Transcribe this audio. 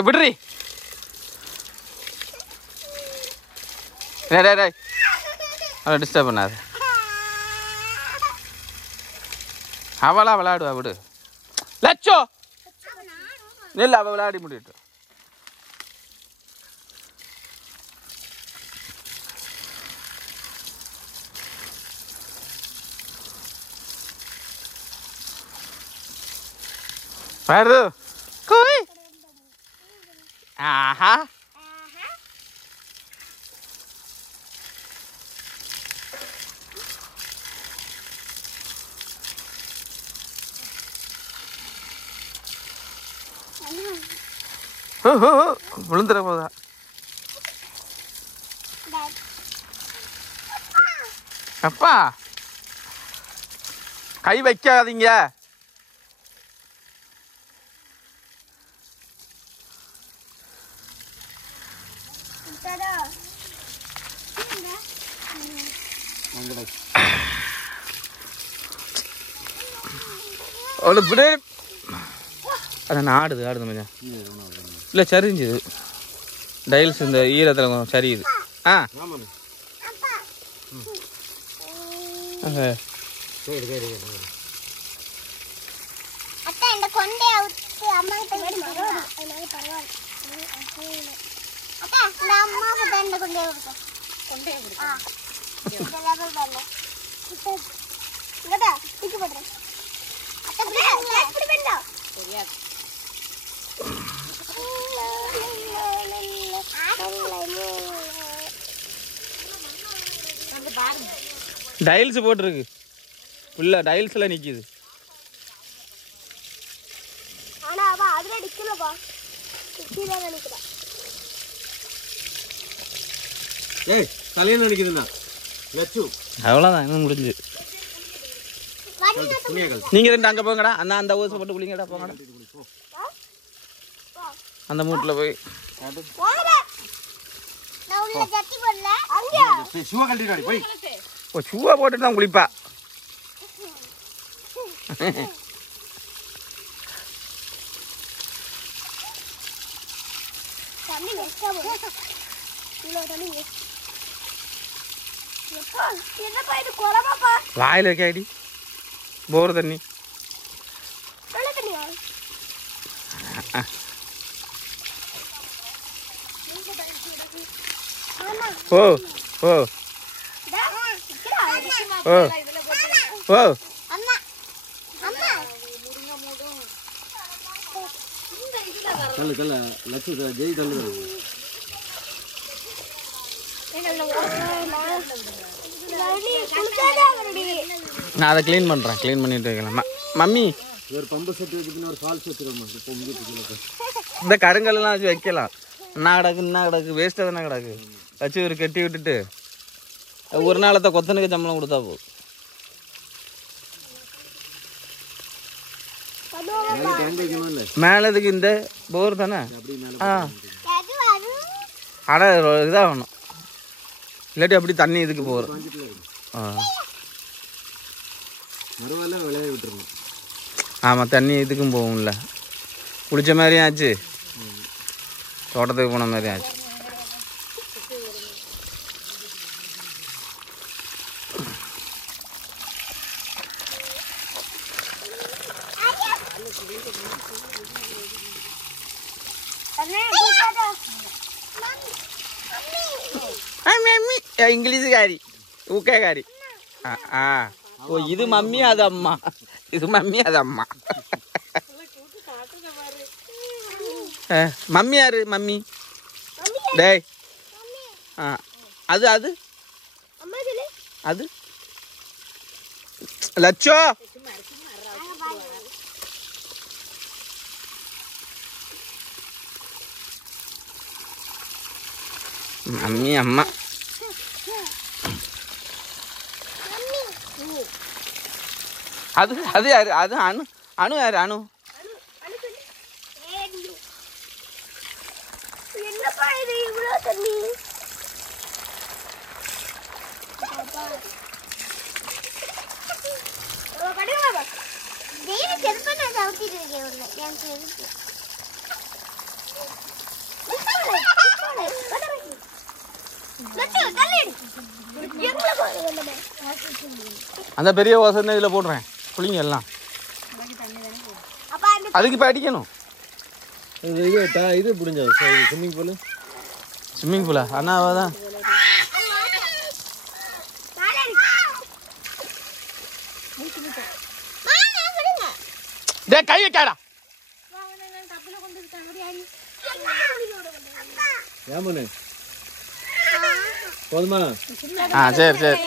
எப்படி அவளை டிஸ்டர்ப் பண்ணாது. அவளா விளையாடுவா விடு. லட்சோ இல்லை, அவள் விளையாடி முடிட்டு. வருது கோய். ஆஹா விழுந்துட போதா. அப்பா கை வைக்காதீங்க. அதான் ஆடுது ஆடுது கொஞ்சம் இல்லை சரிஞ்சுது. டைல்ஸ் இந்த ஈரத்தில் கொஞ்சம் சரியுது. ஆ டைல்ஸ் போட்டிருக்கு ஃபுல்லா. டைல்ஸ்ல நிக்குது. அவ்வளோதான், இன்னும் முடிஞ்சு. நீங்க ரெண்டு அங்க போங்கடா. அந்த ஊசை போட்டு குளிங்கடா. போங்கடா அந்த மூட்டில் போய். ஷூவை போட்டு தான் குளிப்பா. வாயில் வைக்காடி போர் தண்ணி. ஓ ஓ ஓ ஓ நான் அதை கிளீன் பண்ணுறேன். கிளீன் பண்ணிட்டு வைக்கலாம். மம்மி ஒரு பம்பு செட் வச்சுக்கணும், ஒரு ஃபால்ஸ் வச்சுருவோம். இந்த கருங்கல்லாம் வச்சு வைக்கலாம். என்ன கிடக்கு வேஸ்ட்டாக தானே கிடக்கு. வச்சு ஒரு கட்டி விட்டுட்டு ஒரு நாளத்தை கொத்தனுக்கு சம்பளம் கொடுத்தா போதும். மேலதுக்கு இந்த போர் தானே. ஆனால் இதாகணும், இல்லாட்டி அப்படி தண்ணி இதுக்கு போகிறோம். ஆமாம், தண்ணி இதுக்கும் போகும்ல. குளிச்ச மாதிரியும் ஆச்சு, தோட்டத்துக்கு போன மாதிரியும் ஆச்சு. இங்கிலீஷுக்காரி ஊக்கேக்காரி. ஓ இது மம்மி அது அம்மா, இது மம்மி அது அம்மா. மம்மி யாரு? மம்மி டேய். அது அது அது லட்சோ. மம்மி அம்மா. அது அது யாரு? அது அனு. அனு யாரு? அனு என்ன அந்த பெரிய வாசனை இதில் போடுறேன் புளிங்க எல்லாம். அதுக்கு இப்போ அடிக்கணும். இது புரிஞ்சா ஸ்விம்மிங் பூலு. ஸ்விம்மிங் பூலா அண்ணாவா தான். கை வைக்காடா. போதுமா? சரி சரி.